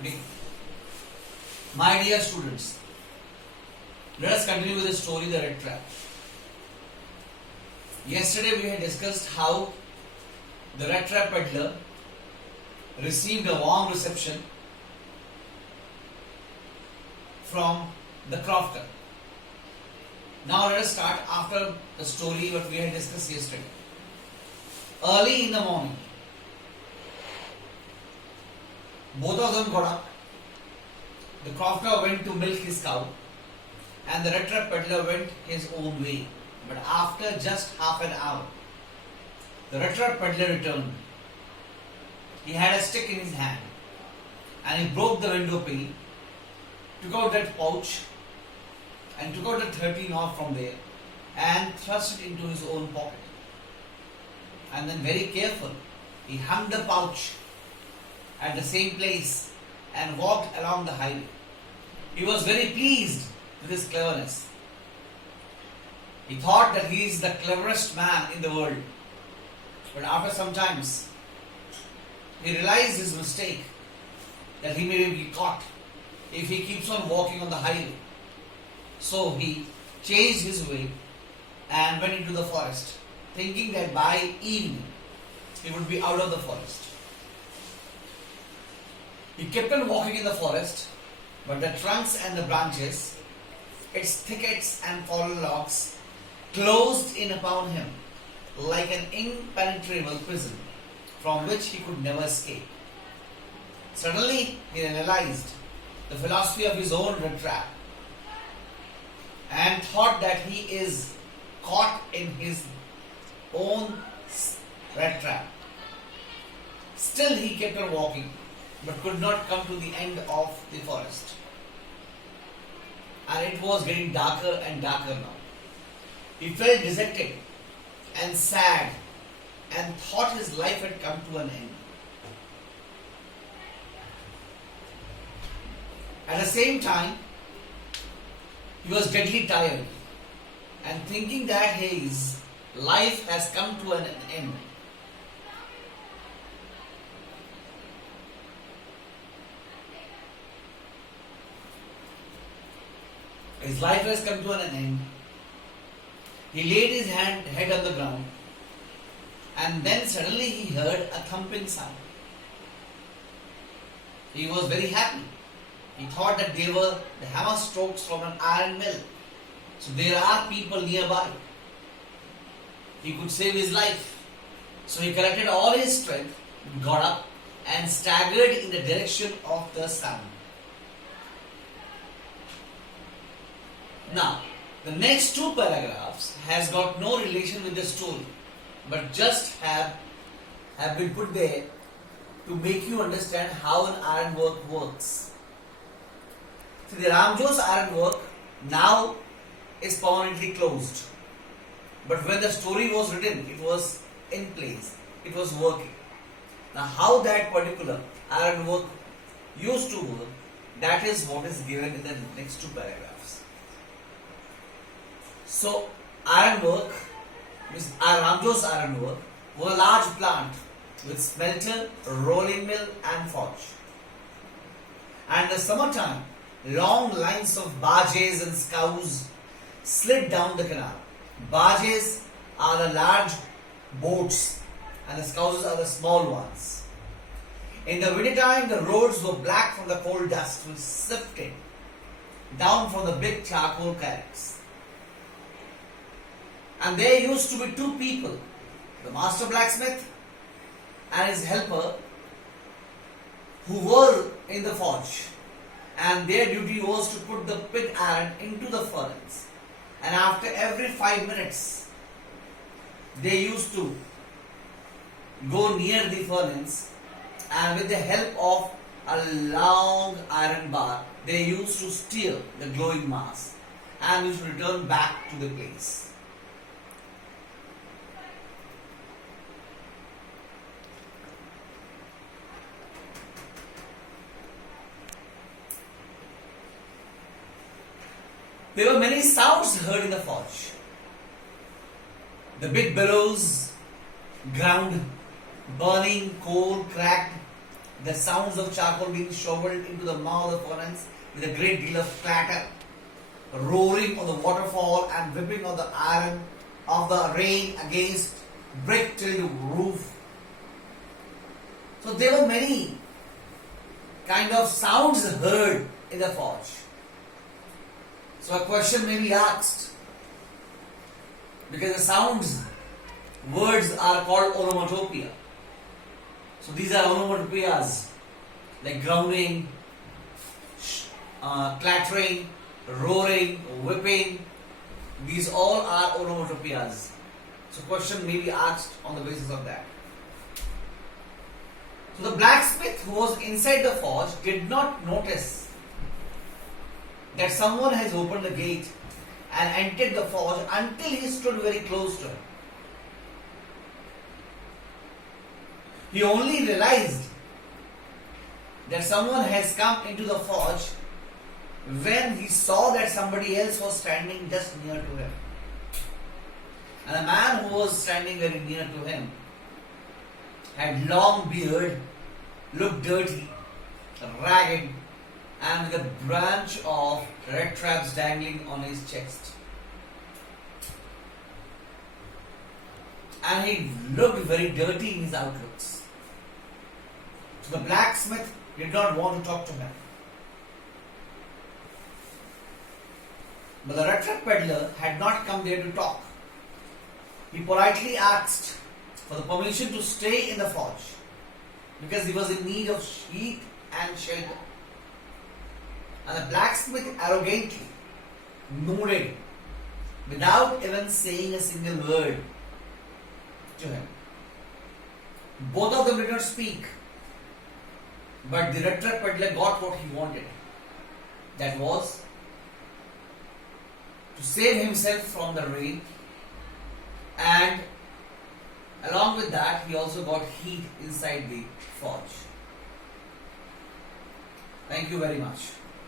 Okay. My dear students, let us continue with the story The Red Trap. Yesterday we had discussed how the red trap peddler received a warm reception from the crofter. Now let us start after the story what we had discussed yesterday. Early in the morning, both of them got up. The crofter went to milk his cow and the red trap peddler went his own way. But after just half an hour, the red trap peddler returned. He had a stick in his hand and he broke the window pane, took out that pouch and took out the 13 off from there and thrust it into his own pocket. And then very careful, he hung the pouch at the same place and walked along the highway. He was very pleased with his cleverness. He thought that he is the cleverest man in the world. But after some times, he realized his mistake, that he may be caught if he keeps on walking on the highway. So he changed his way and went into the forest, thinking that by evening he would be out of the forest. He kept on walking in the forest, but the trunks and the branches, its thickets and fallen logs, closed in upon him like an impenetrable prison from which he could never escape. Suddenly he realized the philosophy of his own red trap and thought that he is caught in his own red trap. Still he kept on walking but could not come to the end of the forest. And it was getting darker and darker now. He felt dejected and sad and thought his life had come to an end. At the same time, he was deadly tired and thinking that his life has come to an end. His life has come to an end. He laid his head on the ground and then suddenly he heard a thumping sound. He was very happy. He thought that they were the hammer strokes from an iron mill. So there are people nearby. He could save his life. So he collected all his strength, got up and staggered in the direction of the sound. Now, the next two paragraphs has got no relation with the story, but just have been put there to make you understand how an ironwork works. See, the Ramjo's ironwork now is permanently closed. But when the story was written, it was in place. It was working. Now, how that particular ironwork used to work, that is what is given in the next two paragraphs. So, ironwork, means Ramjo's ironwork, was a large plant with smelter, rolling mill and forge. And in the summertime, long lines of barges and scows slid down the canal. Barges are the large boats and the scows are the small ones. In the winter time, the roads were black from the coal dust which sifted down from the big charcoal carracks. And there used to be two people, the master blacksmith and his helper, who were in the forge. And their duty was to put the pig iron into the furnace. And after every 5 minutes, they used to go near the furnace and with the help of a long iron bar, they used to steer the glowing mass and used to return back to the place. There were many sounds heard in the forge. The big bellows ground, burning coal cracked, the sounds of charcoal being shoveled into the mouth of the furnace with a great deal of clatter, roaring of the waterfall and whipping of the iron of the rain against brick-tilled roof. So there were many kind of sounds heard in the forge. So a question may be asked, because the sounds, words are called onomatopoeia. So these are onomatopoeias like grounding, clattering, roaring, whipping. These all are onomatopoeias. So question may be asked on the basis of that. So the blacksmith who was inside the forge did not notice that someone has opened the gate and entered the forge until he stood very close to him. He only realized that someone has come into the forge when he saw that somebody else was standing just near to him. And the man who was standing very near to him had long beard, looked dirty, ragged, and with a branch of red traps dangling on his chest. And he looked very dirty in his outlooks. So the blacksmith did not want to talk to him. But the red trap peddler had not come there to talk. He politely asked for the permission to stay in the forge because he was in need of heat and shelter. And the blacksmith arrogantly nodded without even saying a single word to him. Both of them did not speak, but the red trap peddler got what he wanted. That was to save himself from the rain, and along with that he also got heat inside the forge. Thank you very much.